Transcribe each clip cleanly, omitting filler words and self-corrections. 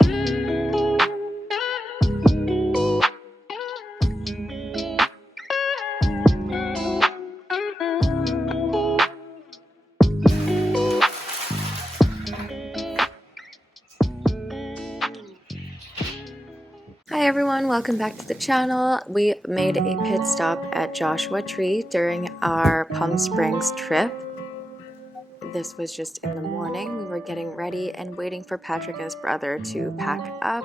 Hi everyone, welcome back to the channel. We made a pit stop at Joshua Tree during our Palm Springs trip. This was just in the morning. We were getting ready and waiting for Patrick and his brother to pack up.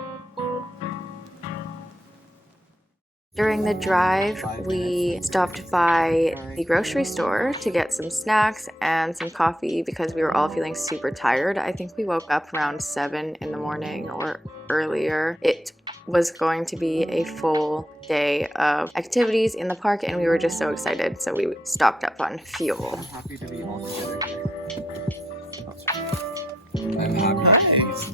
During the drive, we stopped by the grocery store to get some snacks and some coffee because we were all feeling super tired. I think we woke up around 7 in the morning or earlier. It was going to be a full day of activities in the park and we were just so excited, so we stocked up on fuel. I'm happy to be all together. I'm happy. Nice.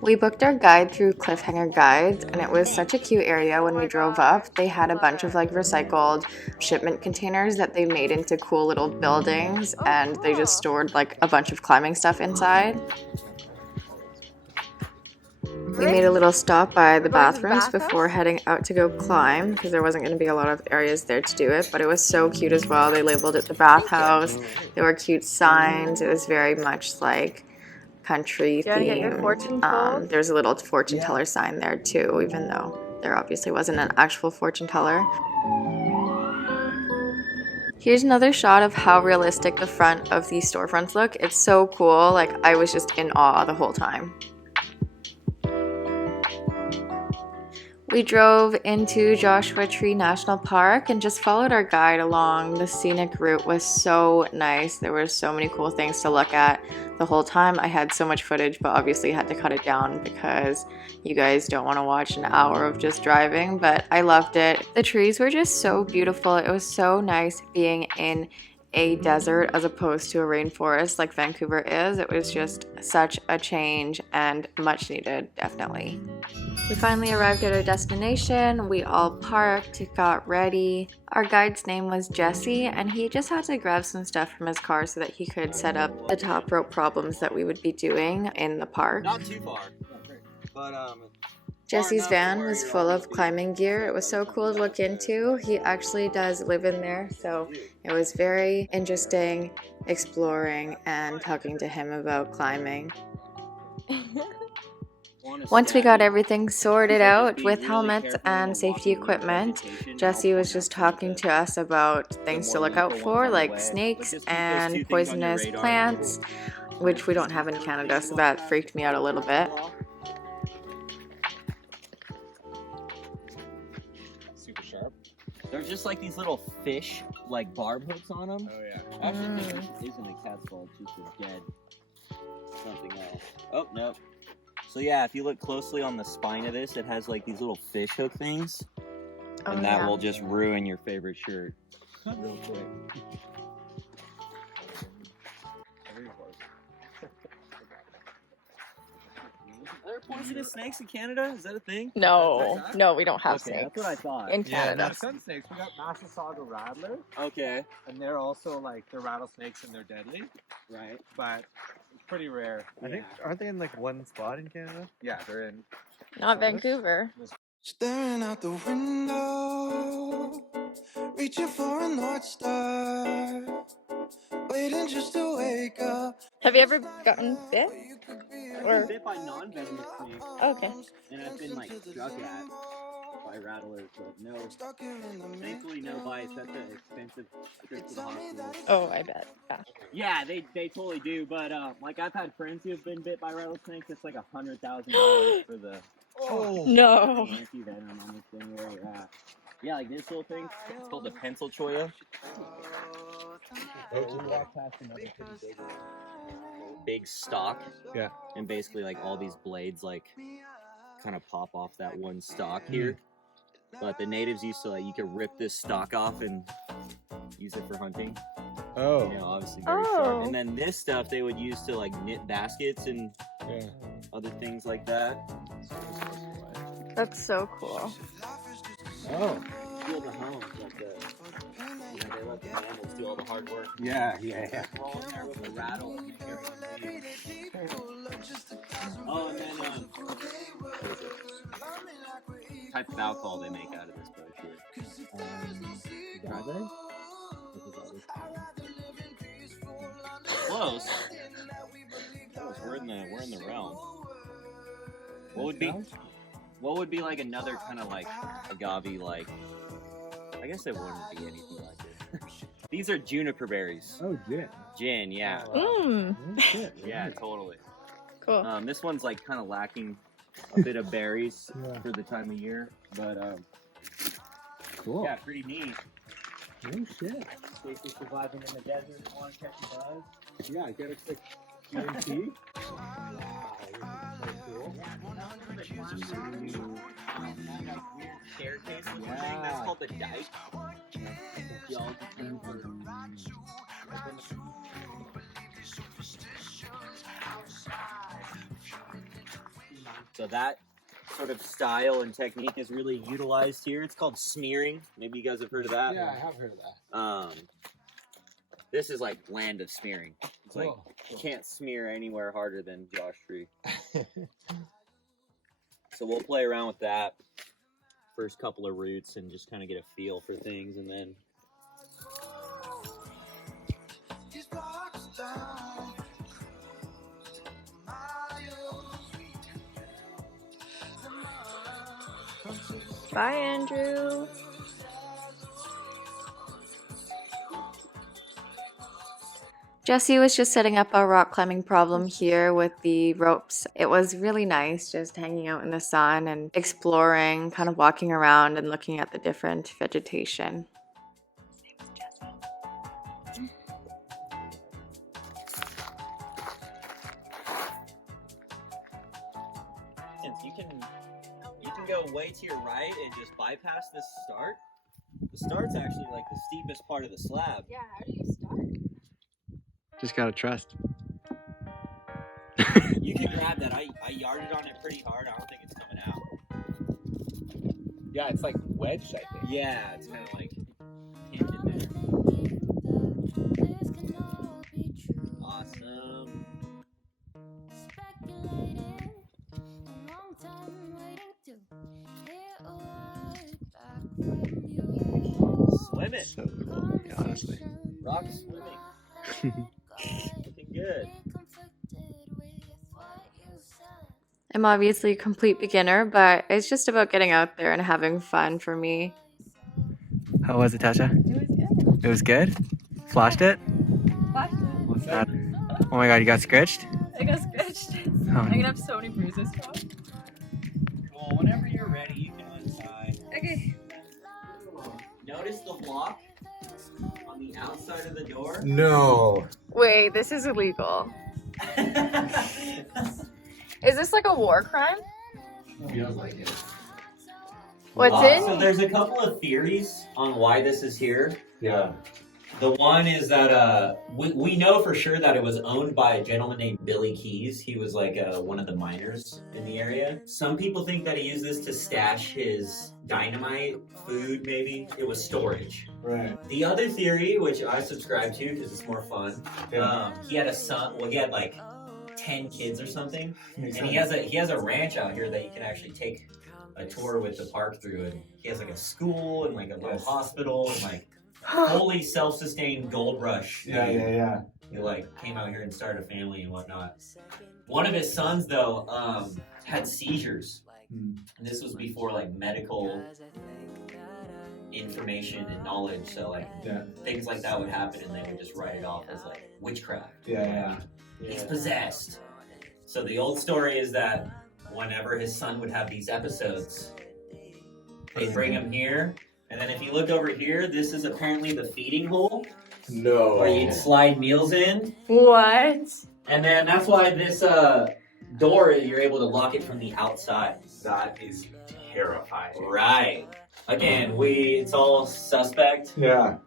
We booked our guide through Cliffhanger Guides, and it was such a cute area when we drove up. They had a bunch of like recycled shipment containers that they made into cool little buildings, and they just stored like a bunch of climbing stuff inside. We made a little stop by the bathrooms before heading out to go climb because there wasn't going to be a lot of areas there to do it, but it was so cute as well. They labeled it the bathhouse. There were cute signs. It was very much like country themed. There's a little fortune teller sign there too, even though there obviously wasn't an actual fortune teller. Here's another shot of how realistic the front of these storefronts look. It's so cool. Like, I was just in awe the whole time. We drove into Joshua Tree National Park and just followed our guide along. The scenic route was so nice. There were so many cool things to look at the whole time. I had so much footage, but obviously had to cut it down because you guys don't want to watch an hour of just driving, but I loved it. The trees were just so beautiful. It was so nice being in a desert as opposed to a rainforest like Vancouver is. It was just such a change and much needed, definitely. We finally arrived at our destination. We all parked, got ready. Our guide's name was Jesse, and he just had to grab some stuff from his car so that he could set up the top rope problems that we would be doing in the park. Not too far, but Jesse's van was full of climbing gear. It was so cool to look into. He actually does live in there, so it was very interesting exploring and talking to him about climbing. Once we got everything sorted out with helmets and safety equipment, Jesse was just talking to us about things to look out for, like snakes and poisonous plants, which we don't have in Canada, so that freaked me out a little bit. super sharp. They're just like these little fish, like barb hooks on them. Oh yeah. Actually, this isn't a cat's fault, it's just a dead something else. Oh no. So yeah, if you look closely on the spine of this, it has like these little fish hook things, and that will just ruin your favorite shirt real quick. Are there poisonous snakes in Canada? Is that a thing? No, no, we don't have snakes. That's what I thought. In Canada. Yeah, some snakes. We got Massasauga rattler, Okay. and they're also like they're rattlesnakes and they're deadly, Right. but it's pretty rare. I think, aren't they in like one spot in Canada? Yeah, they're in. Not Vancouver. Staring out the window, reaching for a North Star, waiting just to wake up. Have you ever gotten bit? I've been bit by non-venomous snakes, Okay. and I've been like struck at by rattlers, but no. Thankfully, no bites. That's an expensive trip to the hospital. Oh, I bet. Yeah. Yeah, they totally do. But like I've had friends who have been bit by rattlesnakes. It's like $100,000 for the No. anti-venom on this thing. Yeah, like this little thing. It's called the pencil cholla. Big stalk. Yeah. And basically, like all these blades, like kind of pop off that one stalk here. But the natives used to like you could rip this stalk off and use it for hunting. Oh. You know, obviously very sharp. And then this stuff they would use to like knit baskets and other things like that. That's so cool. Oh. Build a home, like they let the animals do all the hard work. Yeah. Roll in there with a rattle and make everything bleed. type of alcohol they make out of this bush here. Agave? Close. Close. We're in the realm. What would be like another kind of like agave like? I guess it wouldn't be anything like it. These are juniper berries. Oh, gin. Gin, yeah. Mmm. Oh, shit, Yeah, right. totally. Cool. This one's like kind of lacking a bit of berries Yeah. for the time of year, but Cool. yeah, pretty neat. No shit. Basically surviving in the desert. Want to catch a buzz? Yeah, get a quick EMT. Staircase looking thing. That's called the dike. Geology term for. So that sort of style and technique is really utilized here. It's called smearing. Maybe you guys have heard of that. Yeah, I have heard of that. This is like land of smearing. It's like Cool. you can't smear anywhere harder than Josh Tree. So we'll play around with that first couple of routes and just kind of get a feel for things, and then Bye, Andrew. Jesse was just setting up a rock climbing problem here with the ropes. It was really nice just hanging out in the sun and exploring, kind of walking around and looking at the different vegetation. since you can go way to your right and just bypass this start. The start's actually like the steepest part of the slab. Yeah, how do you start? Just gotta trust. You can grab that. I yarded on it pretty hard. I don't think it's coming out. Yeah, it's like wedged, I think. Yeah, it's kind of like hinted there. Awesome. Swim it. So cool, honestly. Rock swimming. Looking good. I'm obviously a complete beginner, but it's just about getting out there and having fun for me. How was it, Tasha? It was good. It was good? Flashed it? Flashed it. What's that? Oh my god, you got scratched? I got scratched. Oh. I'm gonna have so many bruises now. Cool. Whenever you're ready, you can untie. Okay. Notice the block on the outside of the door. No. Wait, this is illegal. Is this like a war crime? Feels like it. What's So in? there's a couple of theories on why this is here. Yeah. The one is that we know for sure that it was owned by a gentleman named Billy Keys. He was like one of the miners in the area. Some people think that he used this to stash his dynamite, food maybe. It was storage. Right. The other theory, which I subscribe to because it's more fun, he had a son. Well, he had like 10 kids or something, and he has a ranch out here that you can actually take a tour with the park through, and he has like a school and like a little hospital and like fully self-sustained gold rush. Yeah. He like came out here and started a family and whatnot. One of his sons though had seizures, and this was before like medical information and knowledge, so like things like that would happen and they would just write it off as like witchcraft. Yeah. He's possessed. So the old story is that whenever his son would have these episodes, they'd bring him here, and then if you look over here, this is apparently the feeding hole No. where you'd slide meals in, What? and then that's why this door, you're able to lock it from the outside. That is terrifying. Right. Again, it's all suspect. Yeah.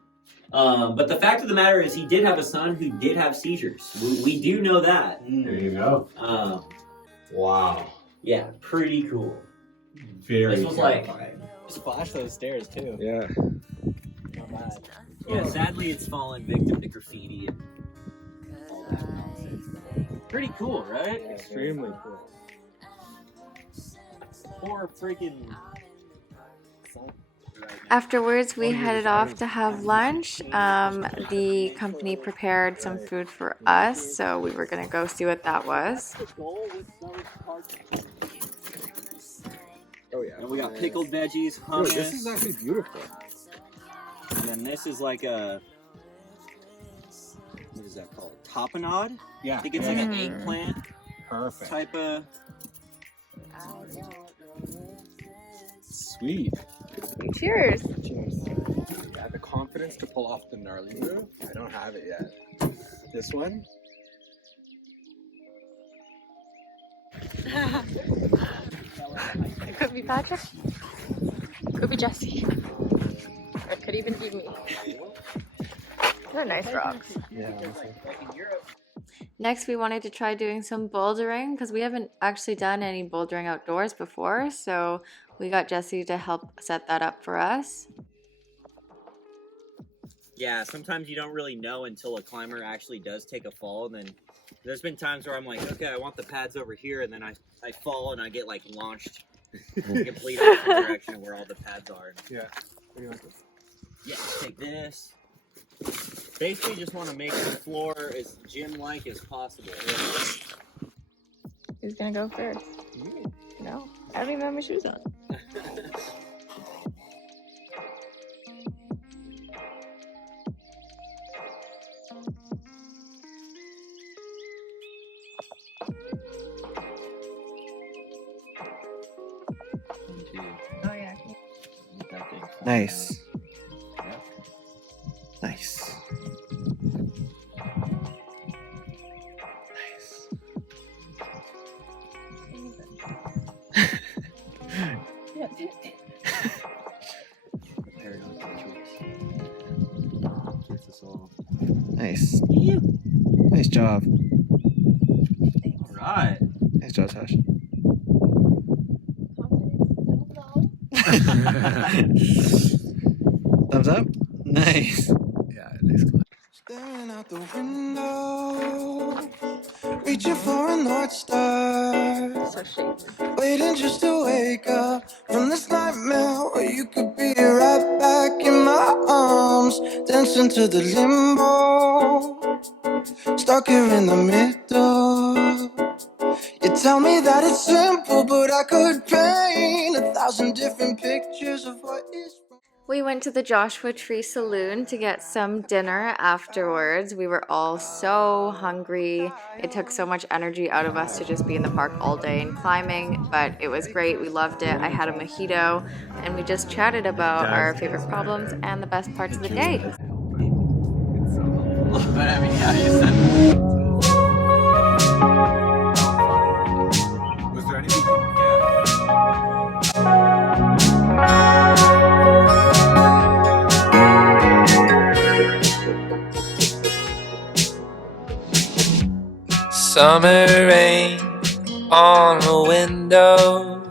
But the fact of the matter is he did have a son who did have seizures. We do know that. There you go. Wow. Yeah, pretty cool. Very This was like- terrifying. Splash those stairs too. Yeah. Not bad. Yeah, sadly it's fallen victim to graffiti and all that nonsense. Pretty cool, right? Extremely cool. Poor freaking Afterwards, we headed off to have lunch. The company prepared some food for us, so we were gonna go see what that was. Oh yeah. And we got pickled veggies, Oh, hummus. this is actually beautiful. And then this is like a, what is that called? Tapenade? Yeah. I think it's like an eggplant Perfect. type of. Sweet. Cheers! Cheers. I have the confidence to pull off the gnarly brew. I don't have it yet. This one. It could be Patrick. Could be Jesse. Or it could even be me. They're nice rocks. Yeah. Next, we wanted to try doing some bouldering because we haven't actually done any bouldering outdoors before. So we got Jesse to help set that up for us. Yeah, sometimes you don't really know until a climber actually does take a fall, and then there's been times where I'm like, okay, I want the pads over here, and then I fall and I get like launched in the complete opposite direction of where all the pads are. Yeah. What do you like this? Yeah, take this. Basically, just want to make the floor as gym-like as possible. Who's gonna go first? No, I don't even have my shoes on. Oh yeah. Nice. Nice. Nice. Nice job. All right. Nice job, Tash. Thumbs up. Nice. Yeah, nice climb. Staring out the window, reaching for a North Star, So shady. waiting just to wake up from this nightmare where you could be right back in my arms, dancing to the limbo, stuck here in the middle. You tell me that it's simple, but I could paint 1,000 different pictures of what is wrong. We went to the Joshua Tree Saloon to get some dinner afterwards. We were all so hungry. It took so much energy out of us to just be in the park all day and climbing, but it was great. We loved it. I had a mojito, and we just chatted about our favorite problems and the best parts of the day. But I mean, yeah, you said. Was there anything you could get? Summer rain on the window,